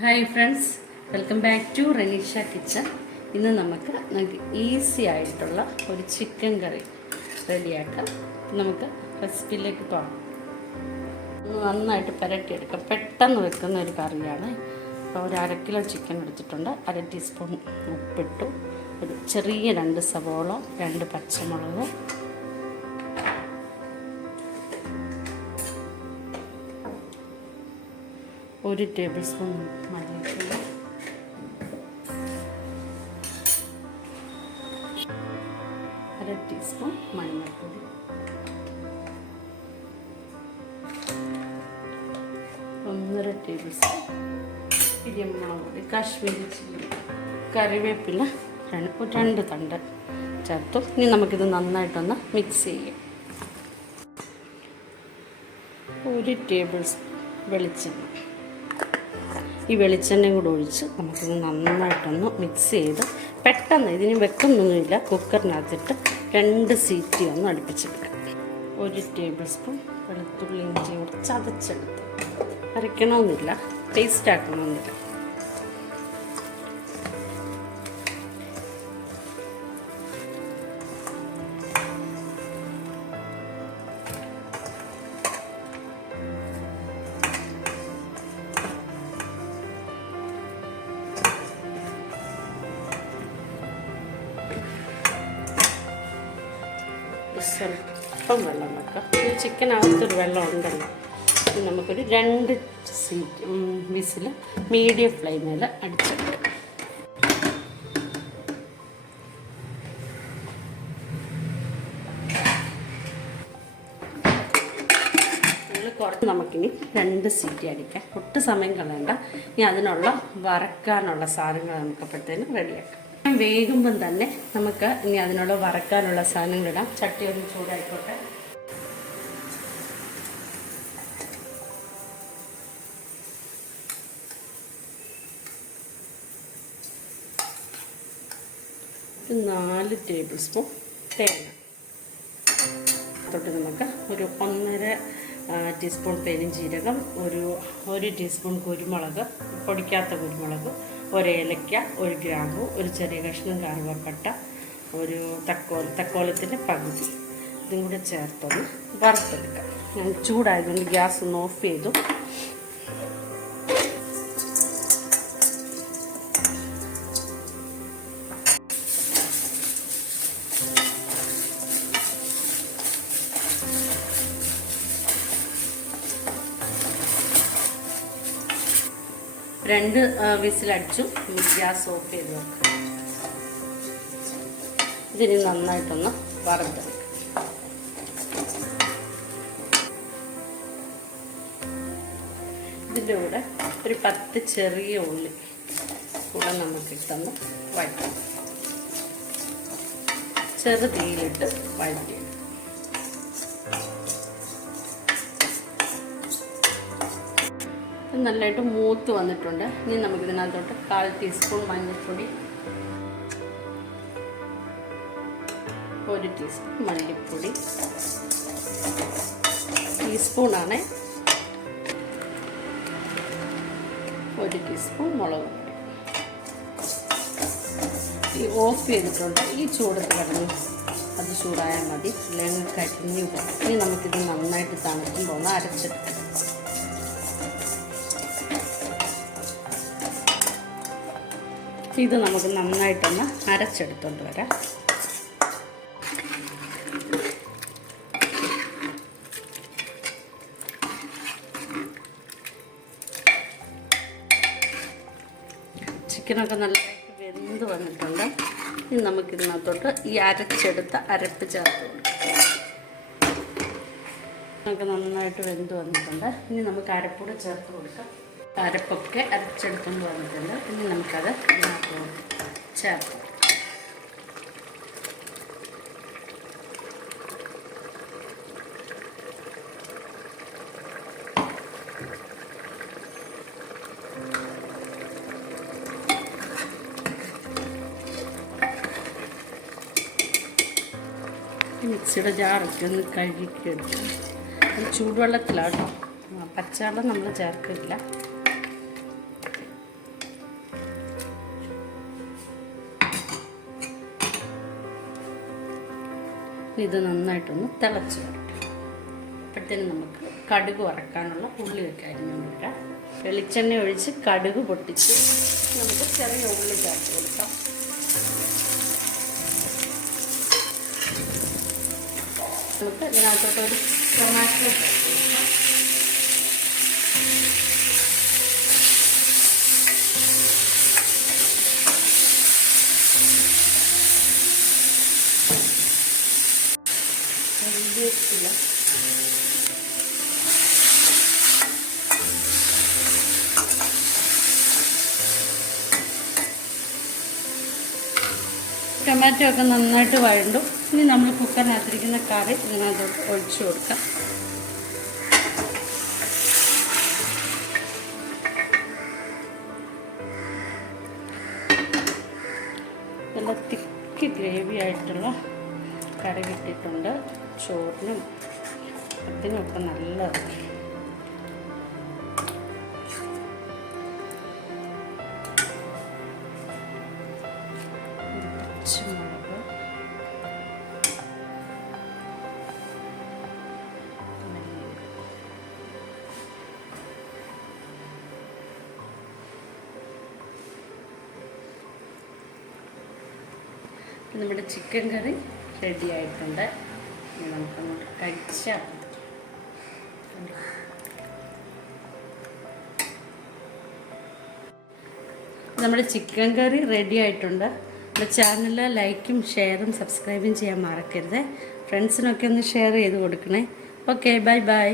Hi friends welcome back to Ranisha kitchen ഇന്ന് നമുക്ക് easy ആയിട്ടുള്ള ഒരു ചിക്കൻ കറി റെഡിയാക്കാം നമുക്ക് റെസിപ്പിയിലേക്ക് പോകാം നന്നായിട്ട് പുരട്ടിയെടുക്കാം. പെട്ടെന്ന് വെക്കുന്ന ഒരു കറിയാണ്. അപ്പോൾ ഒരു അര കിലോ ചിക്കൻ എടുത്തിട്ടുണ്ട്. അര ടീസ്പൂൺ ഉപ്പിട്ടു. ഒരു ചെറിയ രണ്ട് സവോള രണ്ട് പച്ചമുളക് ഒരു ടേബിൾ സ്പൂൺ മല്ലിപ്പൊടി അര ടീസ്പൂൺ മഞ്ഞൾപ്പൊടി. ഒന്നര ടേബിൾ സ്പൂൺ പിരിയമുളക് പൊടി കാശ്മീരി ചില്ലി കറിവേപ്പില രണ്ട് തണ്ട് ചേർത്തു. ഇനി നമുക്കിത് നന്നായിട്ടൊന്ന് മിക്സ് ചെയ്യാം. ഒരു ടേബിൾ സ്പൂൺ വെളിച്ചെണ്ണ. ഈ വെളിച്ചെണ്ണയും കൂടെ ഒഴിച്ച് നമുക്കിത് നന്നായിട്ടൊന്ന് മിക്സ് ചെയ്ത് പെട്ടെന്ന് ഇതിന് വെക്കുന്നൊന്നുമില്ല കുക്കറിനകത്തിട്ട് രണ്ട് സീറ്റി ഒന്ന് അടുപ്പിച്ചെടുക്കാം. ഒരു ടേബിൾ സ്പൂൺ വെളുത്തുള്ളി ഇഞ്ചിയും കൂടി ചതച്ചെടുത്ത് അരയ്ക്കണമെന്നില്ല ടേസ്റ്റ് ആക്കണമെന്നില്ല. സ്വല്പം വെള്ളം വെക്കാം. ഈ ചിക്കനകത്തൊരു വെള്ളം ഉണ്ടല്ലോ നമുക്കൊരു രണ്ട് സീറ്റ് വിസിൽ മീഡിയം ഫ്ലെയിമിൽ അടിച്ചെടുക്കാം. കുറച്ച് നമുക്കിനി രണ്ട് സീറ്റി അടിക്കാം. ഒട്ടും സമയം കളയണ്ട. ഇനി അതിനുള്ള വറക്കാനുള്ള സാധനങ്ങൾ നമുക്ക് അപ്പോഴത്തേനും റെഡിയാക്കാം വേകുമ്പം തന്നെ നമുക്ക് ഇനി അതിനുള്ള വറക്കാനുള്ള സാധനങ്ങൾ ഇടാം. ചട്ടി ഒന്ന് ചൂടായിക്കോട്ടെ. നാല് ടേബിൾ സ്പൂൺ തേങ്ങ. തൊട്ട് നമുക്ക് ഒരു ഒന്നര ടീസ്പൂൺ പെരും ജീരകം ഒരു ഒരു ടീസ്പൂൺ കുരുമുളക് പൊടിക്കാത്ത കുരുമുളക് ഒരു ഏലക്ക ഒരു ഗ്രാമ്പു ഒരു ചെറിയ കഷ്ണം കറുവപ്പട്ട ഒരു തക്കോൽ തക്കോലത്തിന്റെ പകുതി. ഇതും കൂടെ ചേർത്തൊന്ന് വറുത്തെടുക്കാം. ഞാൻ ചൂടായതുകൊണ്ട് ഗ്യാസ് ഒന്ന് ഓഫ് ചെയ്തു. രണ്ട് വിസിലടിച്ചു. ഗ്യാസ് ഓഫ് ചെയ്ത് വെക്കാം. ഇതിന് നന്നായിട്ടൊന്ന് വറുത്തെടുക്കാം ഇതിന്റെ കൂടെ ഒരു പത്ത് ചെറിയ ഉള്ളി കൂടെ നമുക്ക് ഇട്ടൊന്ന് വഴറ്റാം. ചെറു തീയിലിട്ട് നല്ലതായിട്ട് മൂത്ത് വന്നിട്ടുണ്ട്. ഇനി നമുക്ക് ഇതിനകത്തോട്ട് കാൽ ടീസ്പൂൺ മഞ്ഞൾപ്പൊടി ഒരു ടീസ്പൂൺ മല്ലിപ്പൊടി ടീസ്പൂണാണ് ഒരു ടീസ്പൂൺ മുളക് പൊടി. ഓഫ് ചെയ്തിട്ടുണ്ട്. ഈ ചൂടത്ത് കിടന്ന് അത് ചൂടായാൽ മതി. അല്ലെങ്കിൽ കരിഞ്ഞു ഇനി നമുക്കിത് നന്നായിട്ട് തണുക്കുമ്പോൾ ഒന്ന് അരച്ചെടുക്കാം. ഇത് നമുക്ക് നന്നായിട്ടൊന്ന് അരച്ചെടുത്തോണ്ട് വരാം. ചിക്കനൊക്കെ നല്ല വെന്ത് വന്നിട്ടുണ്ട്. ഇനി നമുക്കിതിനകത്തോട്ട് ഈ അരച്ചെടുത്ത അരപ്പ് ചേർത്ത് കൊടുക്കാം. നമുക്ക് നന്നായിട്ട് വെന്ത് വന്നിട്ടുണ്ട്. ഇനി നമുക്ക് അരപ്പൂടെ ചേർത്ത് കൊടുക്കാം. അരപ്പൊക്കെ അരച്ചെടുത്തുകൊണ്ട് വന്നിട്ടുണ്ട്. ഇനി നമുക്കത് ചേർക്കാം. മിക്സിയുടെ ജാറൊക്കെ ഒന്ന് കഴുകിക്കെടുക്കും ചൂടുവെള്ളത്തിലാട്ടോ. പച്ചവെള്ളം നമ്മൾ ചേർക്കില്ല. ഇത് നന്നായിട്ടൊന്ന് തിളച്ച് വരട്ടെ. അപ്പോഴത്തേനും നമുക്ക് കടുക് വറക്കാനുള്ള ഉള്ളി ഒക്കെ അരിഞ്ഞു വെളിച്ചെണ്ണ ഒഴിച്ച് കടുക് പൊട്ടിച്ച് നമുക്ക് ചെറിയ ഉള്ളി ചേർത്ത് കൊടുക്കാം. നമുക്ക് ഇതിനകത്തോട്ട് ഒരു ടൊമാറ്റോ ചേർത്ത് ടൊമാറ്റോ ഒക്കെ നന്നായിട്ട് വഴണ്ടു. ഇനി നമ്മൾ കുക്കറിനകത്തിരിക്കുന്ന കറി ഇതിനകത്തോട്ട് ഒഴിച്ചു കൊടുക്കാം. നല്ല തിക്ക് ഗ്രേവി ആയിട്ടുള്ള കറി കിട്ടിയിട്ടുണ്ട്. ചോറിനും അതിനും ഒക്കെ നല്ലത് പച്ചമുളക് മല്ലി. നമ്മുടെ ചിക്കൻ കറി റെഡി ആയിട്ടുണ്ട് നമ്മുടെ ചിക്കൻ കറി റെഡി ആയിട്ടുണ്ട്. നമ്മുടെ ചാനൽ ലൈക്കും ഷെയറും സബ്സ്ക്രൈബും ചെയ്യാൻ മറക്കരുത്. ഫ്രണ്ട്സിനൊക്കെ ഒന്ന് ഷെയർ ചെയ്ത് കൊടുക്കണേ. Okay bye bye